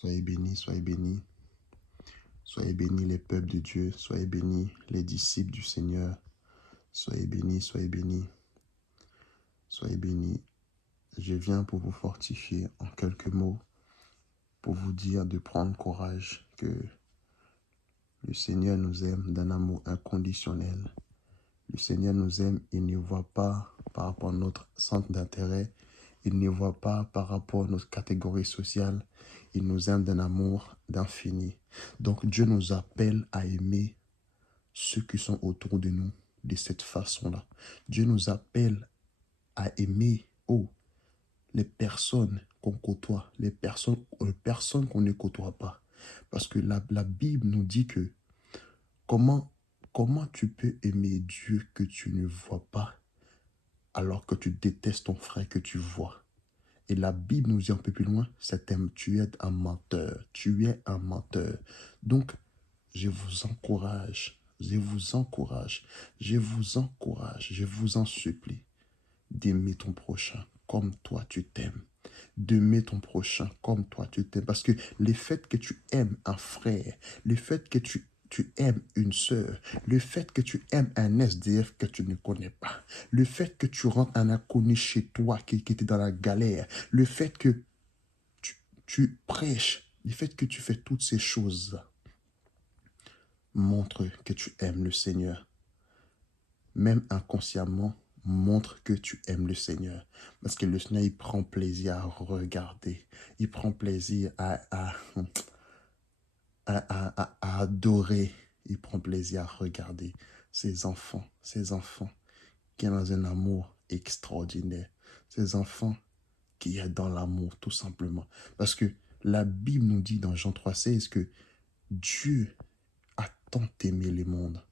Soyez bénis. Soyez bénis les peuples de Dieu. Soyez bénis les disciples du Seigneur. Soyez bénis, soyez bénis. Soyez bénis. Je viens pour vous fortifier en quelques mots, pour vous dire de prendre courage, que le Seigneur nous aime d'un amour inconditionnel. Le Seigneur nous aime, il ne voit pas par rapport à notre centre d'intérêt, il ne voit pas par rapport à notre catégorie sociale, il nous aime d'un amour d'infini. Donc Dieu nous appelle à aimer ceux qui sont autour de nous de cette façon-là. Dieu nous appelle à aimer les personnes qu'on côtoie, les personnes qu'on ne côtoie pas. Parce que la Bible nous dit que comment tu peux aimer Dieu que tu ne vois pas alors que tu détestes ton frère que tu vois. Et la Bible nous dit un peu plus loin, tu es un menteur, tu es un menteur. Donc, je vous encourage, je vous en supplie d'aimer ton prochain comme toi tu t'aimes. D'aimer ton prochain comme toi tu t'aimes. Parce que le fait que tu aimes un frère, le fait que tu aimes une sœur, le fait que tu aimes un SDF que tu ne connais pas, le fait que tu rentres un inconnu chez toi qui était dans la galère, le fait que tu prêches, le fait que tu fais toutes ces choses montre que tu aimes le Seigneur. Même inconsciemment, montre que tu aimes le Seigneur. Parce que le Seigneur, il prend plaisir à regarder. Il prend plaisir à adorer. Il prend plaisir à regarder ses enfants qui sont dans un amour extraordinaire. Ces enfants qui sont dans l'amour, tout simplement. Parce que la Bible nous dit dans Jean 3,16 que Dieu a tant aimé le monde.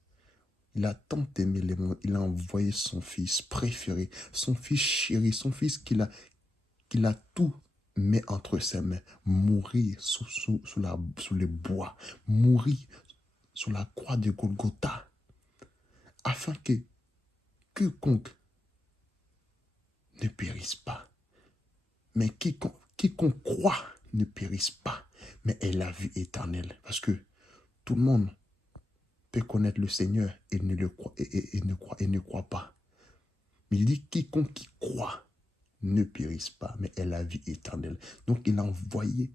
Il a tant aimé le monde, il a envoyé son fils préféré, son fils chéri, son fils qu'il a tout mis entre ses mains, mourir sous les bois, mourir sur la croix de Golgotha, afin que quiconque ne périsse pas, mais quiconque croit ne périsse pas, mais ait la vie éternelle. Parce que tout le monde peut connaître le Seigneur et ne croit pas. Mais il dit quiconque qui croit ne périsse pas, mais ait la vie éternelle. Donc il a envoyé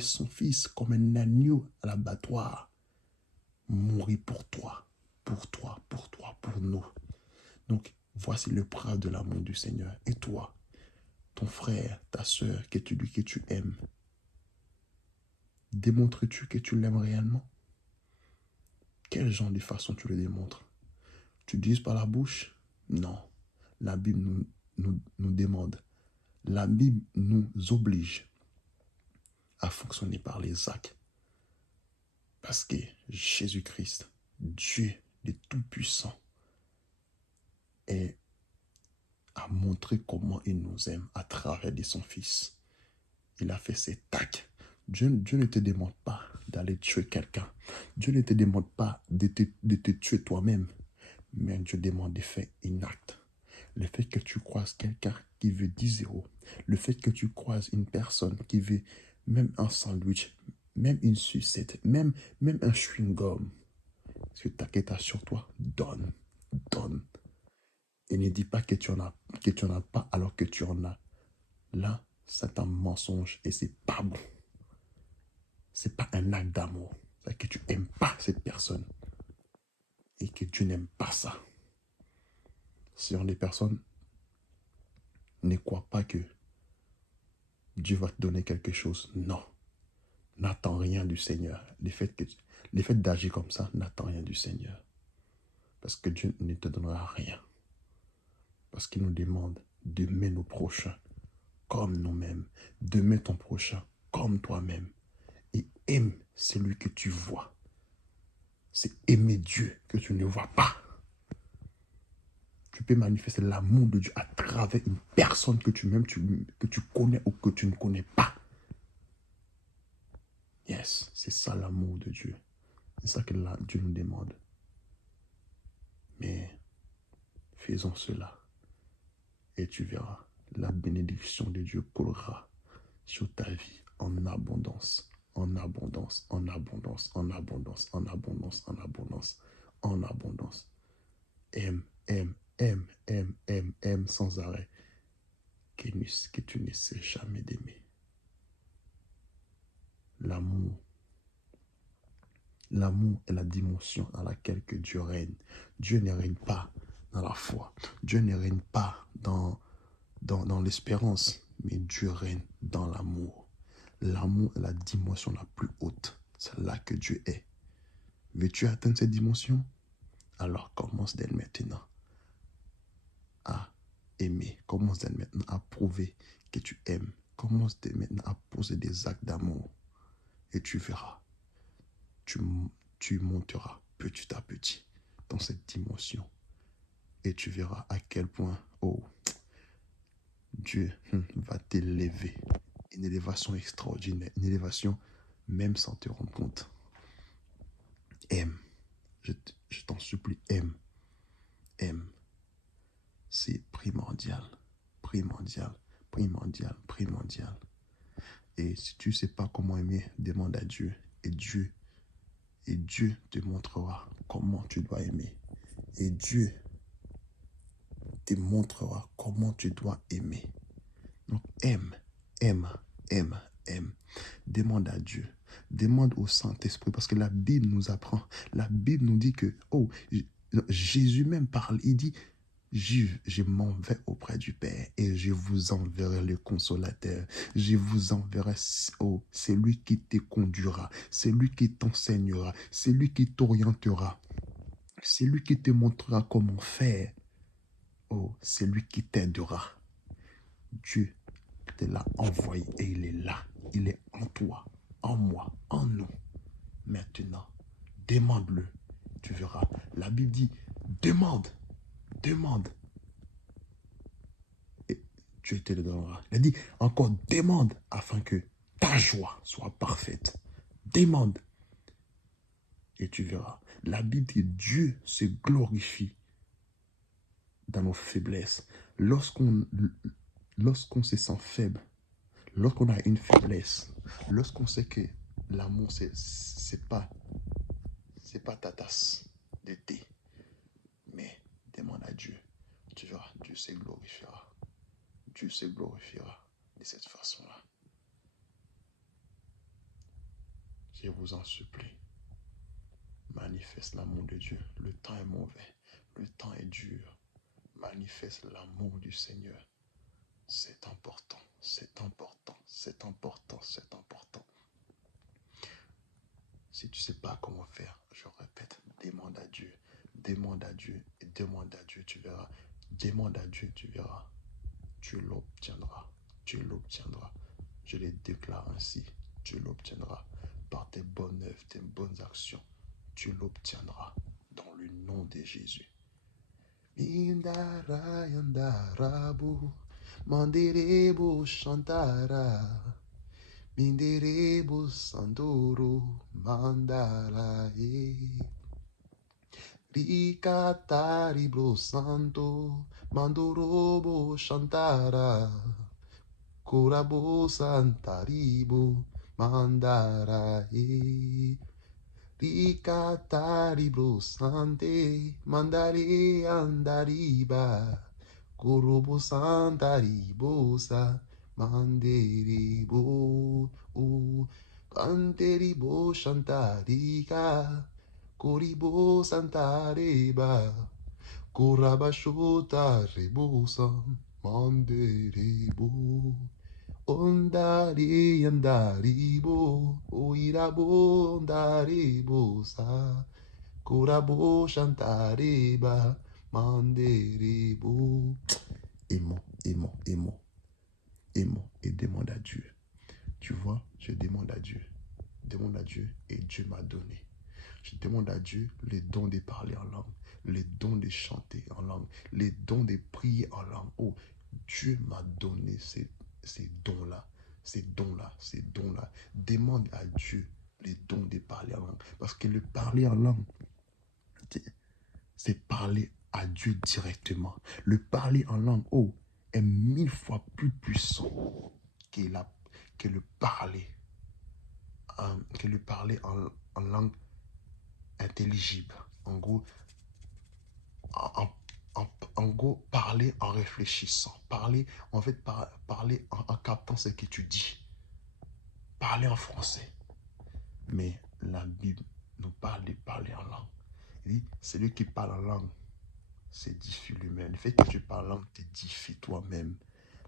son fils comme un agneau à l'abattoir, mourir pour toi, pour nous. Donc voici le preuve de l'amour du Seigneur. Et toi, ton frère, ta soeur, que tu aimes, démontres-tu que tu l'aimes réellement? Quel genre de façon tu le démontres? Tu dises par la bouche? Non. La Bible nous demande. La Bible nous oblige à fonctionner par les actes. Parce que Jésus-Christ, Dieu le Tout-Puissant, a montré comment il nous aime à travers de son Fils. Il a fait cet acte. Dieu ne te demande pas d'aller tuer quelqu'un. Dieu ne te demande pas de te tuer toi-même. Mais Dieu demande de faire un acte. Le fait que tu croises quelqu'un qui veut 10 euros, le fait que tu croises une personne qui veut même un sandwich, même une sucette, même un chewing-gum, ce que tu as sur toi, donne. Et ne dis pas que tu en as pas alors que tu en as. Là, c'est un mensonge et c'est pas bon. C'est pas un acte d'amour. C'est que tu aimes pas cette personne et que Dieu n'aime pas ça. Si on des personnes ne croient pas que Dieu va te donner quelque chose, non. N'attends rien du Seigneur. Le fait d'agir comme ça, n'attends rien du Seigneur. Parce que Dieu ne te donnera rien. Parce qu'il nous demande d'aimer nos prochains comme nous-mêmes. D'aimer ton prochain comme toi-même. Et aime celui que tu vois. C'est aimer Dieu que tu ne vois pas. Tu peux manifester l'amour de Dieu à travers une personne que que tu connais ou que tu ne connais pas. Yes, c'est ça l'amour de Dieu. C'est ça que Dieu nous demande. Mais faisons cela et tu verras, la bénédiction de Dieu coulera sur ta vie en abondance, en abondance, en abondance, en abondance, en abondance, en abondance, en abondance. Aime, aime, aime, aime, aime, aime sans arrêt, que tu ne sais jamais d'aimer. L'amour. L'amour est la dimension à laquelle que Dieu règne. Dieu ne règne pas dans la foi. Dieu ne règne pas dans l'espérance, mais Dieu règne dans l'amour. L'amour est la dimension la plus haute. C'est là que Dieu est. Veux-tu atteindre cette dimension? Alors commence dès maintenant à aimer. Commence dès maintenant à prouver que tu aimes. Commence dès maintenant à poser des actes d'amour. Et tu verras. Tu monteras petit à petit dans cette dimension. Et tu verras à quel point, oh, Dieu va t'élever. Une élévation extraordinaire. Une élévation même sans te rendre compte. Aime. Je t'en supplie, aime. Aime. C'est primordial. Primordial. Primordial. Primordial. Et si tu ne sais pas comment aimer, demande à Dieu. Et Dieu te montrera comment tu dois aimer. Et Dieu te montrera comment tu dois aimer. Donc aime, aime, aime, aime. Demande à Dieu. Demande au Saint-Esprit parce que la Bible nous apprend. La Bible nous dit que, oh, Jésus même parle. Il dit, je m'en vais auprès du Père et je vous enverrai le consolateur. Je vous enverrai, oh, c'est lui qui te conduira. C'est lui qui t'enseignera. C'est lui qui t'orientera. C'est lui qui te montrera comment faire. Oh, c'est lui qui t'aidera. Dieu te l'a envoyé et il est là. Il est en toi, en moi, en nous. Maintenant, demande-le. Tu verras. La Bible dit, demande, demande. Et Dieu te le donnera. Il a dit, encore demande afin que ta joie soit parfaite. Demande. Et tu verras. La Bible dit, Dieu se glorifie dans nos faiblesses. Lorsqu'on se sent faible, lorsqu'on a une faiblesse, lorsqu'on sait que l'amour, c'est pas ta tasse de thé, mais demande à Dieu. Tu verras, Dieu se glorifiera. Dieu se glorifiera de cette façon-là. Je vous en supplie. Manifeste l'amour de Dieu. Le temps est mauvais. Le temps est dur. Manifeste l'amour du Seigneur. C'est important. C'est important. C'est important. C'est important. Si tu ne sais pas comment faire, je répète, demande à Dieu. Demande à Dieu et demande à Dieu, tu verras. Demande à Dieu, tu verras. Tu l'obtiendras. Tu l'obtiendras. Je le déclare ainsi. Tu l'obtiendras par tes bonnes œuvres, tes bonnes actions. Tu l'obtiendras dans le nom de Jésus. Mindara yandarabu, manderebu chantara, minderebu sanduru, mandara ye. Ricataribu santo, mandorobo chantara, curabu santaribu, mandara ye. Ricataribu sante, mandare andariba, curubu santaribosa, manderibo, canteribo chantarica, coribo santareba, curabasciuta rebusa, manderibo. Ondari andaribo, oirabo ondaribo sa, kurabo chantareba, manderibo. Aimons, aimons, aimons, aimons et demande à Dieu. Tu vois, je demande à Dieu. Demande à Dieu et Dieu m'a donné. Je demande à Dieu les dons de parler en langue, les dons de chanter en langue, les dons de prier en langue. Oh, Dieu m'a donné ces dons-là, ces dons-là, ces dons-là. Demande à Dieu les dons de parler en langue. Parce que le parler en langue, c'est parler à Dieu directement. Le parler en langue, oh, est 1000 fois plus puissant que le parler, en langue intelligible. En gros, en, en gros, parler en réfléchissant. Parler, en fait, parler en captant ce que tu dis. Parler en français. Mais la Bible nous parle de parler en langue. Il dit, celui qui parle en langue s'édifie lui-même. Le fait que tu parles en langue t'édifie toi-même.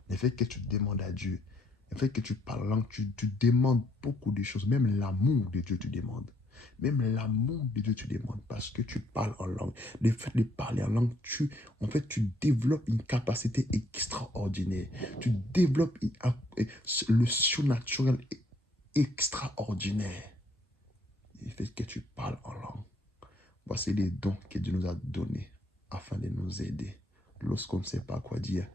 Le fait que tu demandes à Dieu, le fait que tu parles en langue, tu demandes beaucoup de choses. Même l'amour de Dieu, tu demandes. Même l'amour de Dieu, tu demandes parce que tu parles en langue. Le fait de parler en langue, en fait, tu développes une capacité extraordinaire. Tu développes le surnaturel extraordinaire. Le fait que tu parles en langue. Voici les dons que Dieu nous a donnés afin de nous aider. Lorsqu'on ne sait pas quoi dire,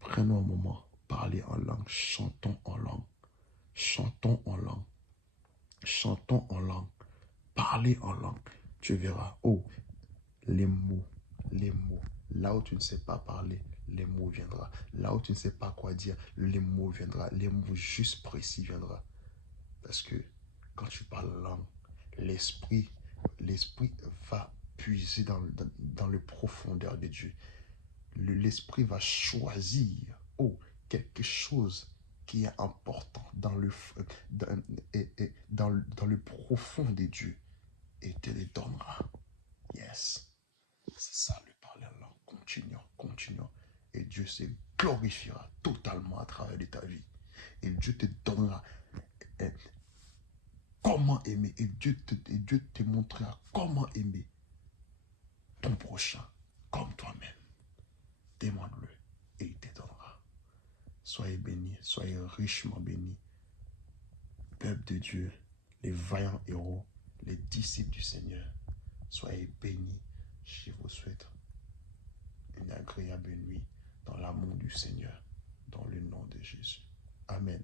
prenons un moment, parlez en langue, chantons en langue, chantons en langue, chantons en langue, parlez en langue. Tu verras, oh, les mots, les mots. Là où tu ne sais pas parler, les mots viendront. Là où tu ne sais pas quoi dire, les mots viendront. Les mots juste précis viendront. Parce que quand tu parles langue, l'esprit va puiser dans le profondeur de Dieu. L'esprit va choisir quelque chose qui est important dans le profond de Dieu et te le donnera. Yes. C'est ça le parler en langue. Continuons, continuons. Et Dieu se glorifiera totalement à travers de ta vie. Et Dieu te donnera comment aimer. Et Dieu te montrera comment aimer ton prochain comme toi-même. Demande-le et il te donnera. Soyez bénis, soyez richement bénis. Peuple de Dieu, les vaillants héros, les disciples du Seigneur, soyez bénis. Je vous souhaite une agréable nuit dans l'amour du Seigneur, dans le nom de Jésus. Amen.